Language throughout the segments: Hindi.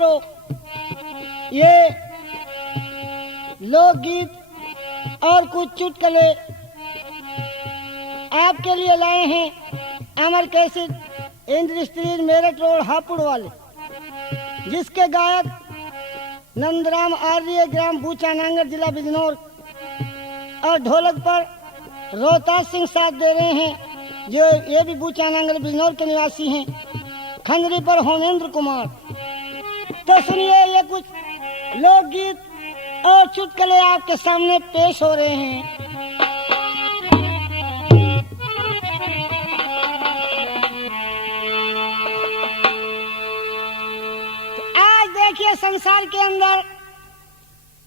मित्रों, ये लोकगीत और कुछ चुटकुले आपके लिए लाए हैं Amar cassette industries Meerut road Hapur वाले, जिसके गायक नंदराम आर्य, ग्राम बूचानांगर, जिला बिजनौर, और ढोलक पर रोहतास सिंह साथ दे रहे हैं, जो ये भी बूचानांगर बिजनौर के निवासी हैं। खंजरी पर होमेंद्र कुमार। तो सुनिए, ये कुछ लोकगीत और चुटकुले आपके सामने पेश हो रहे हैं। तो आज देखिए, संसार के अंदर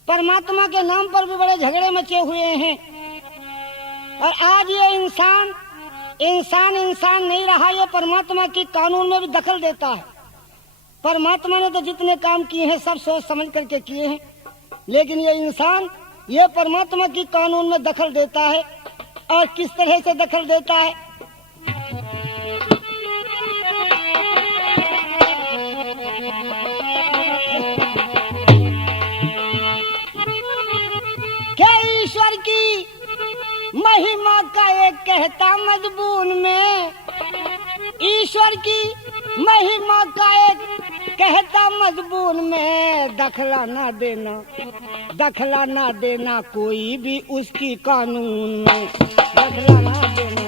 परमात्मा के नाम पर भी बड़े झगड़े मचे हुए हैं, और आज ये इंसान नहीं रहा, ये परमात्मा की कानून में भी दखल देता है। परमात्मा ने तो जितने काम किए हैं सब सोच समझ करके किए हैं, लेकिन ये इंसान ये परमात्मा की कानून में दखल देता है। और किस तरह से दखल देता है? क्या ईश्वर की महिमा का एक कहता मजबून में, ईश्वर की महिमा का एक कहता मजबून में, दखला ना देना कोई भी उसकी कानून में, दखला ना देना,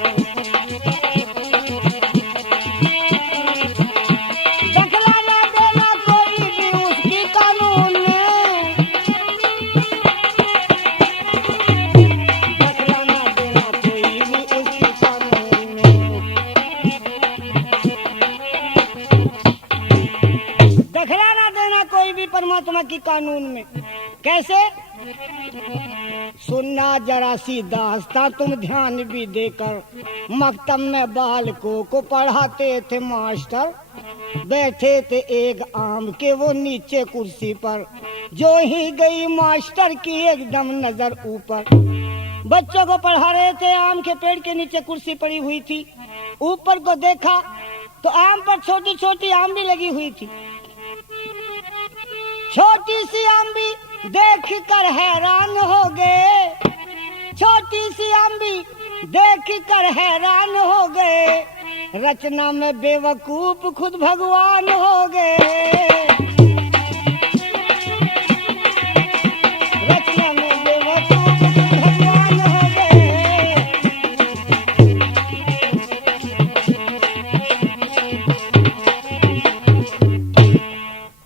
दखला ना देना कोई भी उसकी कानून में, दखला ना देना कोई भी उसकी कानून में, दखला ना देना कोई भी परमात्मा की कानून में। कैसे? सुनना जरा सी दास्तां तुम ध्यान भी देकर, मकतब में बालकों को पढ़ाते थे मास्टर, बैठे थे एक आम के वो नीचे कुर्सी पर, जो ही गई मास्टर की एकदम नजर ऊपर। बच्चों को पढ़ा रहे थे, आम के पेड़ के नीचे कुर्सी पड़ी हुई थी। ऊपर को देखा तो आम पर छोटी छोटी आम भी लगी हुई थी। छोटी सी आम भी देख कर हैरान हो गए, छोटी सी आम भी देख कर हैरान हो गए, रचना में बेवकूफ खुद भगवान हो गए, रचना में बेवकूफ खुद भगवान हो गए।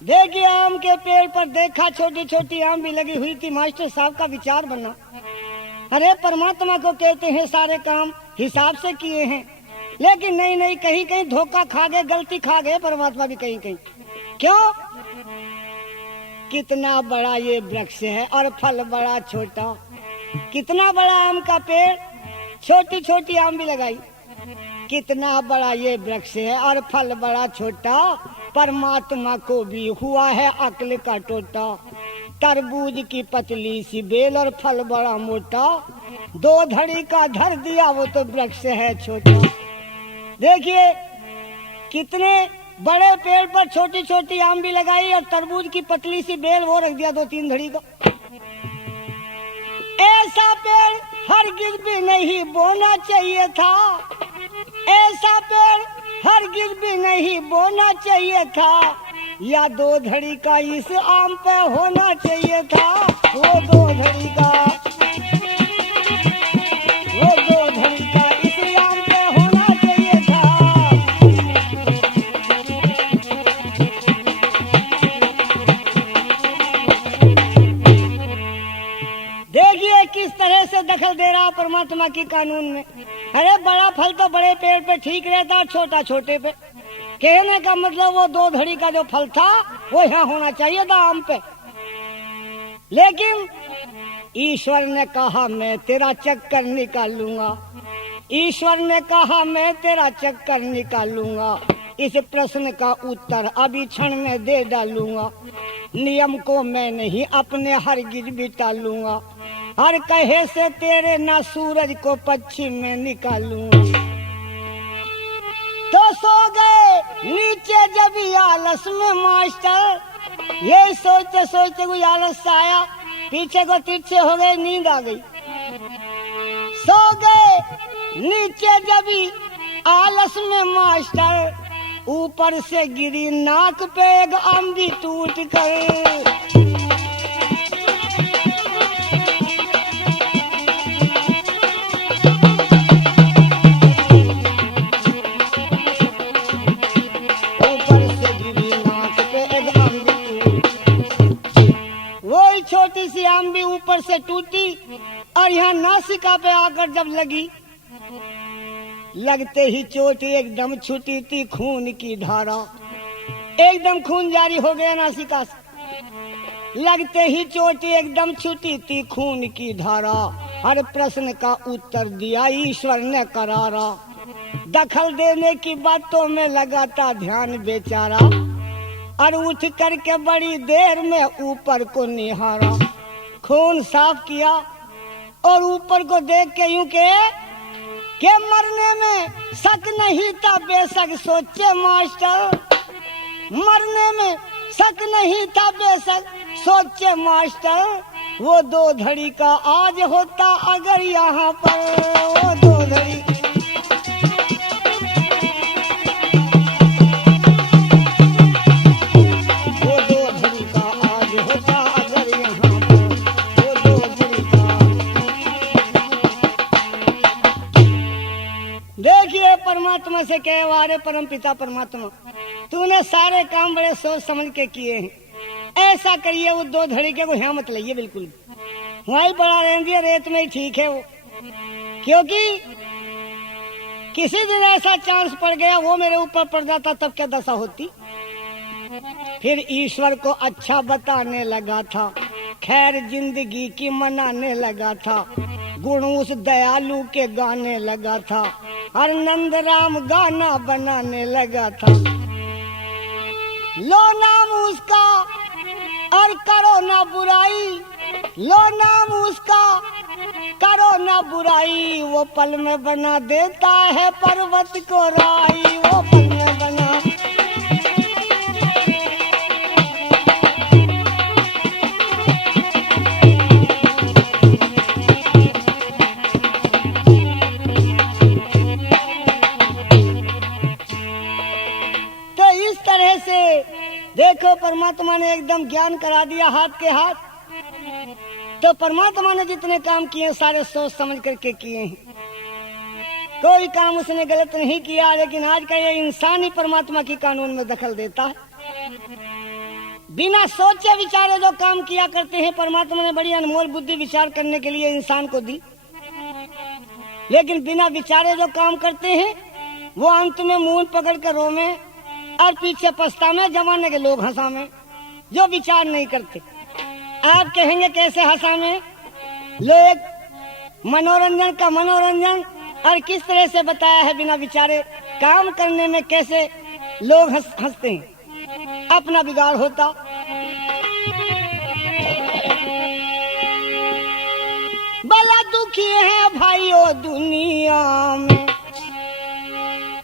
देखिए, आम के पेड़ पर देखा छोटी छोटी आम भी लगी हुई थी। मास्टर साहब का विचार बना, अरे परमात्मा को कहते हैं सारे काम हिसाब से किए हैं, लेकिन नहीं, कहीं कहीं धोखा खा गए, गलती खा गए परमात्मा भी कहीं कहीं। क्यों? कितना बड़ा ये वृक्ष है और फल बड़ा छोटा, कितना बड़ा आम का पेड़, छोटी छोटी आम भी लगाई। कितना बड़ा ये वृक्ष है और फल बड़ा छोटा, परमात्मा को भी हुआ है अक्ल का टोटा। तरबूज की पतली सी बेल और फल बड़ा मोटा, दो धड़ी का धर दिया वो तो वृक्ष है छोटा। देखिए, कितने बड़े पेड़ पर छोटी छोटी आम भी लगाई, और तरबूज की पतली सी बेल वो रख दिया 2-3 धड़ी का। ऐसा पेड़ हरगिज भी नहीं बोना चाहिए था, ऐसा पेड़ हरगिज भी नहीं बोना चाहिए था, या 2 धड़ी का इस आम पे होना चाहिए था, वो 2 धड़ी का, वो 2 धड़ी का इस आम पे होना चाहिए था। देखिए किस तरह से दखल दे रहा परमात्मा की कानून में। अरे बड़ा फल तो बड़े पेड़ पे ठीक रहता, छोटा छोटे पे। कहने का मतलब वो 2 धड़ी का जो फल था वो यहाँ होना चाहिए था आम पे। लेकिन ईश्वर ने कहा मैं तेरा चक्कर निकालूंगा, ईश्वर ने कहा मैं तेरा चक्कर निकालूंगा, इस प्रश्न का उत्तर अभी क्षण में दे डालूंगा, नियम को मैं नहीं अपने हरगिज भी टालूंगा, हर कहे से तेरे ना सूरज को पश्चिम में निकालूंगा। तो सो गए नीचे जब आलस में मास्टर, ये सोचते सोचते कोई आलस सा आया, पीछे को तिरछे हो गए, नींद आ गई, सो गए। नीचे जबी आलस में मास्टर, ऊपर से गिरी नाक पे एक अम्बी टूट कर। छोटी सी आम ऊपर से टूटी और यहाँ नासिका पे आकर जब लगी, लगते ही चोट एकदम छूटी थी खून की धारा, एकदम खून जारी हो गया नासिका से। लगते ही चोट एकदम छूटी थी खून की धारा, हर प्रश्न का उत्तर दिया ईश्वर ने करारा। दखल देने की बातों में लगाता ध्यान बेचारा, और उठ करके बड़ी देर में ऊपर को निहारा। खून साफ किया और ऊपर को देख के यूं के मरने में शक नहीं था बेशक, सोचे मास्टर। मरने में शक नहीं था बेशक, सोचे मास्टर। वो दो धड़ी का आज होता अगर यहाँ पर, वो दो धड़ी परमात्मा से कहे, वारे परम पिता परमात्मा, तूने सारे काम बड़े सोच समझ के किए हैं। ऐसा करिए वो दो धड़ी के को यहाँ मत लाइए, बिल्कुल वहीं पड़ा रहेंगे, रेत में ही ठीक है वो। क्योंकि किसी दिन ऐसा चांस पड़ गया वो मेरे ऊपर पड़ जाता, तब क्या दशा होती। फिर ईश्वर को अच्छा बताने लगा था, खैर जिंदगी की मनाने लगा था, गुण उस दयालु के गाने लगा था, और नंद राम गाना बनाने लगा था। लो नाम उसका और करो ना बुराई, लो नाम उसका करो ना बुराई, वो पल में बना देता है पर्वत को राई, वो पल में बना। देखो परमात्मा ने एकदम ज्ञान करा दिया हाथ के हाथ। तो परमात्मा ने जितने काम किए सारे सोच समझ करके किए हैं, कोई काम उसने गलत नहीं किया। लेकिन आज का ये इंसान ही परमात्मा की कानून में दखल देता है, बिना सोचे विचारे जो काम किया करते हैं। परमात्मा ने बड़ी अनमोल बुद्धि विचार करने के लिए इंसान को दी, लेकिन बिना विचारे जो काम करते हैं वो अंत में मुंह पकड़ कर रोवे और पीछे पछता में, जमाने के लोग हंसा में, जो विचार नहीं करते। आप कहेंगे कैसे हंसा में? लोग मनोरंजन का मनोरंजन और किस तरह से बताया है बिना विचारे काम करने में, कैसे लोग हंसते हैं, अपना बिगाड़ होता। बड़ा दुखी है भाइयों दुनिया में,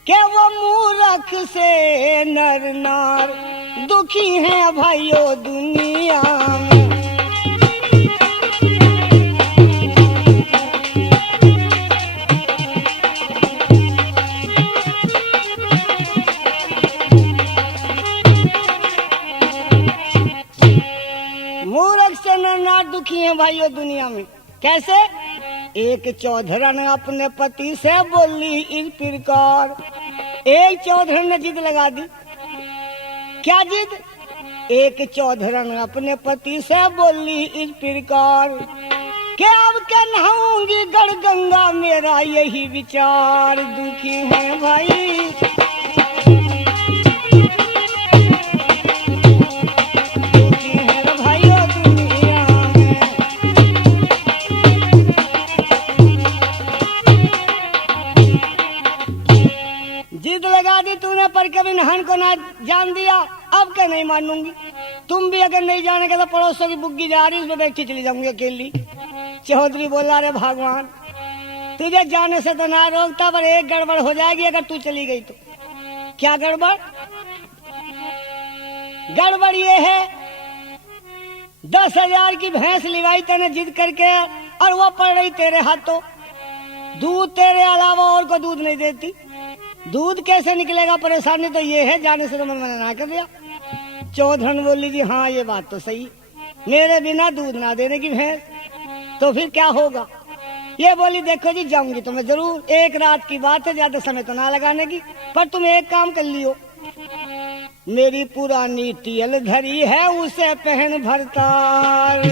के वो मूर्ख से नर नार, दुखी है भाइयों दुनिया में। मूर्ख से नर नार दुखी है भाइयों दुनिया में। कैसे? एक चौधरन अपने पति से बोली इस प्रकार, एक चौधरन ने जिद लगा दी। क्या जिद? एक चौधरन अपने पति से बोली इस प्रकार, कि अब क्या नहाऊंगी गढ़ गंगा, मेरा यही विचार, दुखी है भाई। जिद लगा दी तूने, पर कभी नहान को ना जान दिया, अब क्या नहीं मानूंगी। तुम भी अगर नहीं जानेगा तो पड़ोसों की बुग्गी जा रही, उसमें बैठी चली जाऊंगी अकेली। चौधरी बोला, रे भगवान तुझे जाने से तो ना रोकता, पर एक गड़बड़ हो जाएगी अगर तू चली गई तो। क्या गड़बड़? गड़बड़ ये है 10,000 की भैंस लिवाई तेने जिद करके और वो पड़ रही तेरे हाथों। दूध तेरे अलावा और को दूध नहीं देती। दूध कैसे निकलेगा? परेशानी तो ये है, जाने से तो मैंने मना कर दिया। चौधन बोली जी हाँ ये बात तो सही, मेरे बिना दूध ना देने की भैंस, तो फिर क्या होगा? ये बोली देखो जी जाऊंगी तो मैं जरूर, एक रात की बात है, ज्यादा समय तो ना लगाने की, पर तुम एक काम कर लियो, मेरी पुरानी टियल धरी है उसे पहन भरतार।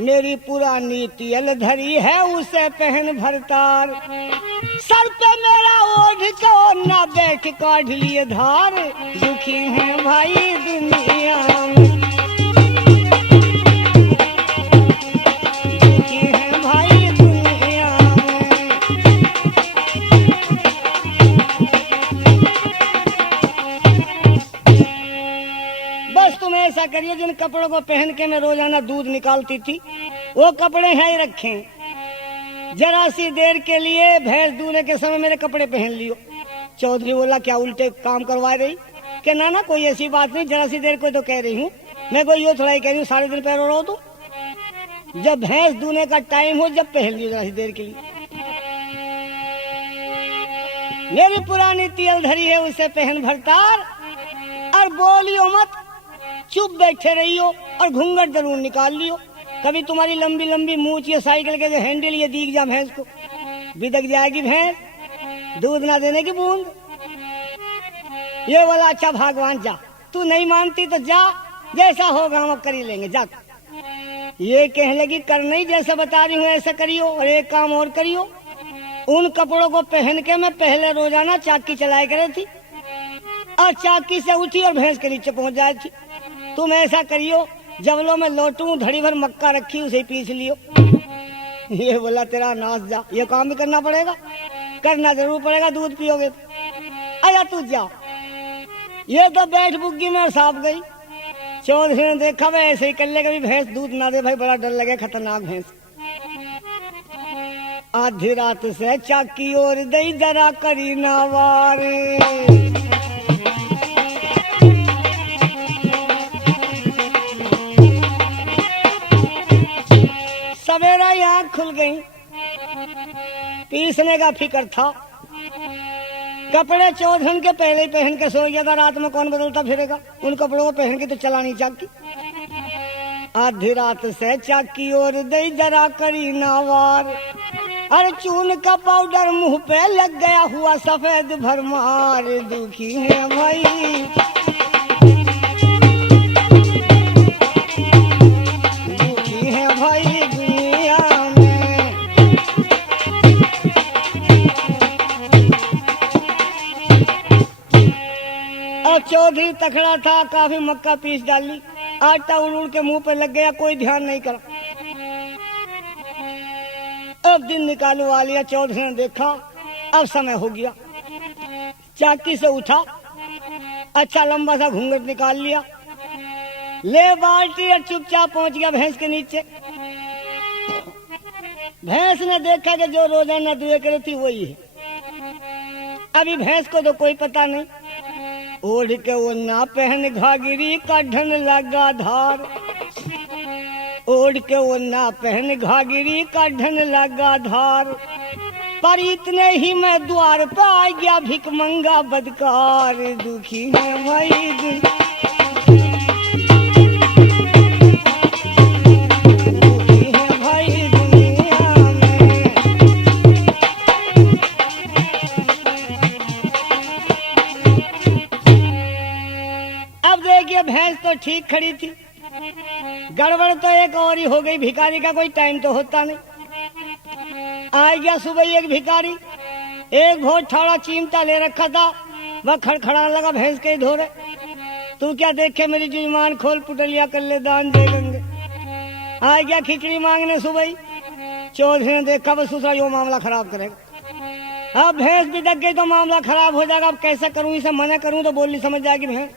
मेरी पुरानी टियल धरी है उसे पहन भरतार। सर पे मेरा ओढ़ को ना बैठ काढ़ लिए धार। दुखी है भाई दुनिया में, दुखी है भाई दुनिया में। बस तुम ऐसा करिए, जिन कपड़ों को पहन के मैं रोजाना दूध निकालती थी वो कपड़े हैं ही रखे। जरा सी देर के लिए भैंस दूहने के समय मेरे कपड़े पहन लियो। चौधरी बोला क्या उल्टे काम करवा रही? कि ना ना कोई ऐसी बात नहीं, जरा सी देर को तो कह रही हूँ, मैं कोई यो थोड़ा ही कह रही हूँ सारे दिन पैरों रहो तो। जब भैंस दूहने का टाइम हो जब पहन लियो जरा सी देर के लिए। मेरी पुरानी तियल धरी है उसे पहन भरतार। और बोलियो मत, चुप बैठे रहियो और घूंघट जरूर निकाल लियो। कभी तुम्हारी लंबी लंबी मूछ ये साइकिल के जो हैंडल ये दीख जा भैंस को, बिदक जाएगी भैंस, दूध ना देने की बूंद। ये बोला अच्छा भगवान जा, तू नहीं मानती तो जा, जैसा होगा हम कर ही लेंगे, जा। ये कहने लगी कर नहीं, जैसा बता रही हूँ ऐसा करियो, और एक काम और करियो, उन कपड़ों को पहन के मैं पहले रोजाना चाकी चलाया करे थी और चाकी से उठी और भैंस के नीचे पहुंच जाए थी। तुम ऐसा करियो, जबलों में लौटूं धड़ी भर मक्का रखी उसे पीस लियो। ये बोला तेरा नाश जा, ये काम भी करना पड़ेगा, करना जरूर पड़ेगा, दूध पियोगे तो। आया तू जा। ये तो बैठ बुग्गी में और सांप गई। चौधरी ने देखा भाई ऐसे ही कर ले, कभी भैंस दूध ना दे भाई, बड़ा डर लगे, खतरनाक भैंस। आधी रात से चाकी और दई जरा करी ना वारे। सवेरा आँख खुल गई, पीसने का फिक्र था। कपड़े चौधन के पहले ही पहन के सो गया था, रात में कौन बदलता फिरेगा, उन कपड़ों को पहन के तो चलानी चाकी। आधी रात से चाकी और दई जरा करी नावार। अरे चून का पाउडर मुंह पे लग गया हुआ सफेद भरमार। दुखी है भाई, दुखी है भाई दुनिया में। अब चौधरी तखड़ा था, काफी मक्का पीस डाली, आटा उड़ के मुंह पे लग गया, कोई ध्यान नहीं करा। अब दिन निकालवा लिया। चौधरी ने देखा अब समय हो गया, चाकी से उठा, अच्छा लंबा सा घूंघट निकाल लिया, ले बाल्टी और चुपचाप पहुंच गया भैंस के नीचे। भैंस ने देखा कि जो रोजाना दुए करे थी वही है। अभी भैंस को तो कोई पता नहीं। ओढ़ के वो ना पहन घाघरी का ढन लगा धार। ओढ़ के वो ना पहन घाघरी का ढन लगा धार। पर इतने ही मैं द्वार पर आ गया भिकमंगा बदकार। दुखी है भाई दुखी है भाई दुनिया में। अब देखिए भैंस तो ठीक खड़ी थी, गड़बड़ तो एक और ही हो गई। भिखारी का कोई टाइम तो होता नहीं। आ गया सुबह एक भिखारी, एक बहुत ठाड़ा चिमटा ले रखा था, वह खड़खड़ाने लगा भैंस के धोरे। तू क्या देखे मेरी जुजमान, खोल पुटलिया कर ले दान दे गंगे। आ गया खिचड़ी मांगने सुबह। चौधरी ने देखा बस दूसरा यो मामला खराब करेगा। अब भैंस भी दग गई तो मामला खराब हो जाएगा। अब कैसे करूं, इसे मना करूं तो बोली समझ जाएगी भैंस।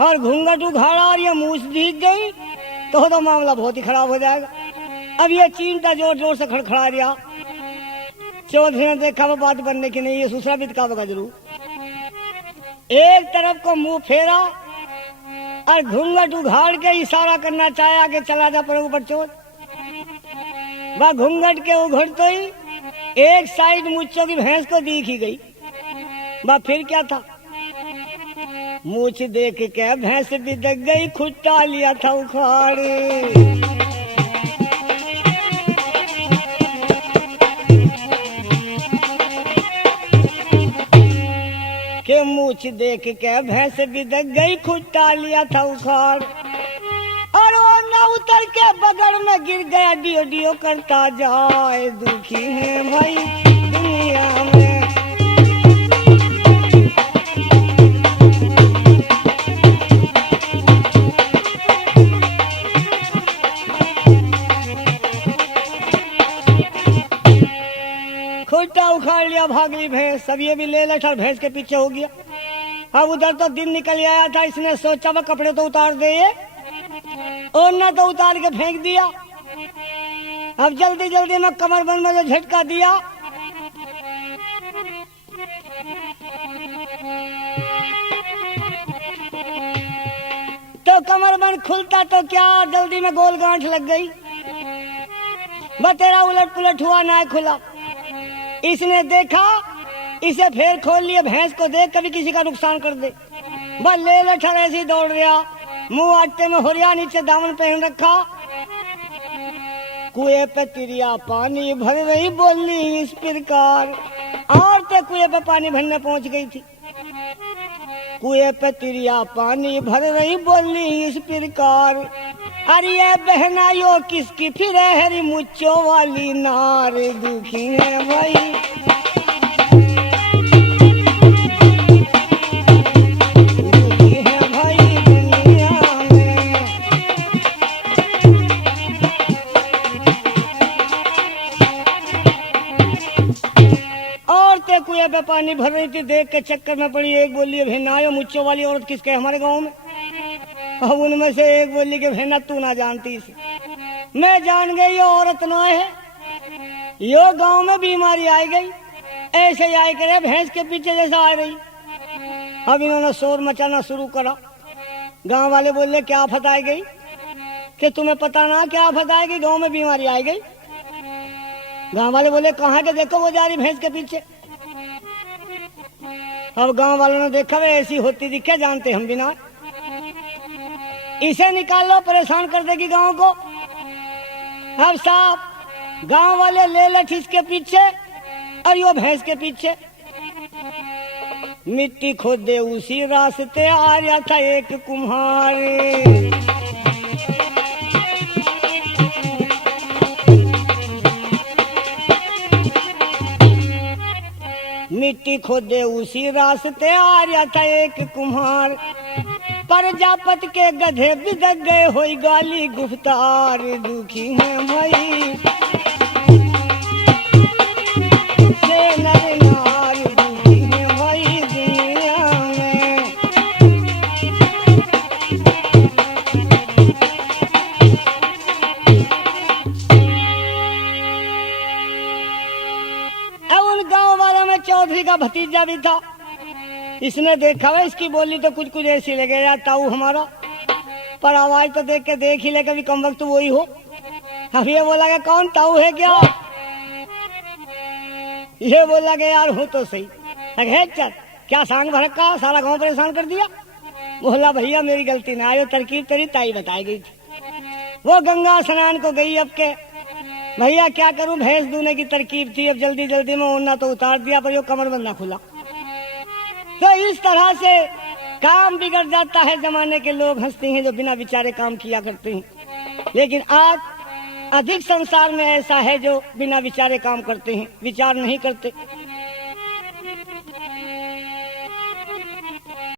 और घूंघट उघाड़ा और ये मूछ दिख गई तो मामला बहुत ही खराब हो जाएगा। अब ये चिमटा जोर जोर से खड़खड़ा दिया। चौधरी ने देखा वो बात बनने की नहीं, ये दूसरा भी का जरूर। एक तरफ को मुंह फेरा और घूंघट उघाड़ के इशारा करना चाहा कि चला जा पर ऊपर चोर। वह घूंघट के उघड़ते ही एक साइड मुच्छों की भैंस को दिख ही गई। वह फिर क्या था, मूछ देख के भैंस भी दग गई, खुट्टा लिया था उखाड़े। के मूछ देख के भैंस भी दग गई, खुट्टा लिया था उखाड़। और वो न उतर के बगल में गिर गया, डियो डियो करता जाए। दुखी है भाई दुनिया में। खुट्टा उखाड़ लिया, भाग ली भैंस। सब ये भी ले लठा भैंस के पीछे हो गया। अब उधर तो दिन निकल आया था, इसने सोचा वह कपड़े तो उतार दे, और न तो उतार के फेंक दिया। अब जल्दी जल्दी में कमरबंद में जो झटका दिया, तो कमरबंद खुलता तो क्या, जल्दी में गोल गांठ लग गई। वह तेरा उलट पुलट हुआ, ना खुला। इसने देखा, इसे फिर खोल लिए। भैंस को देख कभी किसी का नुकसान कर दे। वह ले लठर ऐसी दौड़ गया, मुंह आटे में हुरिया, नीचे दामन पहन रखा। कुएं पे तिरिया पानी भर रही, बोली इस प्रकार। औरतें कुएं पे पानी भरने पहुंच गई थी। कुएं पे तिरिया पानी भर रही, बोली इस प्रकार। अरे बहना यो किसकी फिर हरी मुच्चो वाली नार। दुखी है भाई कुएं पे पानी भर रही थी। देख के चक्कर में पड़ी। एक बोली भेना मुच्चों वाली औरत किसके हमारे गांव में। अब उनमें से एक बोली कि भेना तू ना जानती इसे। मैं जान गई ये औरत ना है, यो गांव में बीमारी आई गई। ऐसे ही आई करे भैंस के पीछे जैसा आ रही। अब इन्होंने शोर मचाना शुरू करा। गांव वाले बोले क्या आफत आई गई, कि तुम्हें पता ना क्या आफत आई गई, गांव में बीमारी आई गई। गांव वाले बोले कहाँ के, देखो वो जा रही भैंस के पीछे। अब गांव वालों ने देखा वे ऐसी होती दिखे, जानते हम बिना। इसे निकाल लो, परेशान कर देगी गांव को। अब साहब गांव वाले ले लठ इसके पीछे और यो भैंस के पीछे। मिट्टी खोदे उसी रास्ते आ रहा था एक कुम्हार। मिट्टी खोदे उसी रास्ते आ रहा था एक कुम्हार। प्रजापत के गधे बिदक गए, होई गाली गुफ्तार। दुखी है भाई से नर नार। दुखी है भाई दुनिया में। अब उन गांव वालों में चौधरी का भतीजा भी था। इसने देखा है इसकी बोली तो कुछ कुछ ऐसी लगे यार ताऊ हमारा, पर आवाज तो देख के देख ही ले, कभी कम वक्त वही हो। अब ये बोला कि कौन ताऊ है क्या, ये बोला कि यार हो तो सही। है चल क्या सांग भड़का, सारा गांव परेशान कर दिया। बोला भैया मेरी गलती ना, आयो तरकीब तेरी ताई बताई गई थी। वो गंगा स्नान को गई। अब के भैया क्या करूं, भैंस दूने की तरकीब थी। अब जल्दी जल्दी में ओढ़ना तो उतार दिया, पर यो कमर बंदा खुला। तो इस तरह से काम बिगड़ जाता है। जमाने के लोग हंसते हैं जो बिना विचारे काम किया करते हैं, लेकिन आज अधिक संसार में ऐसा है जो बिना विचारे काम करते हैं, विचार नहीं करते।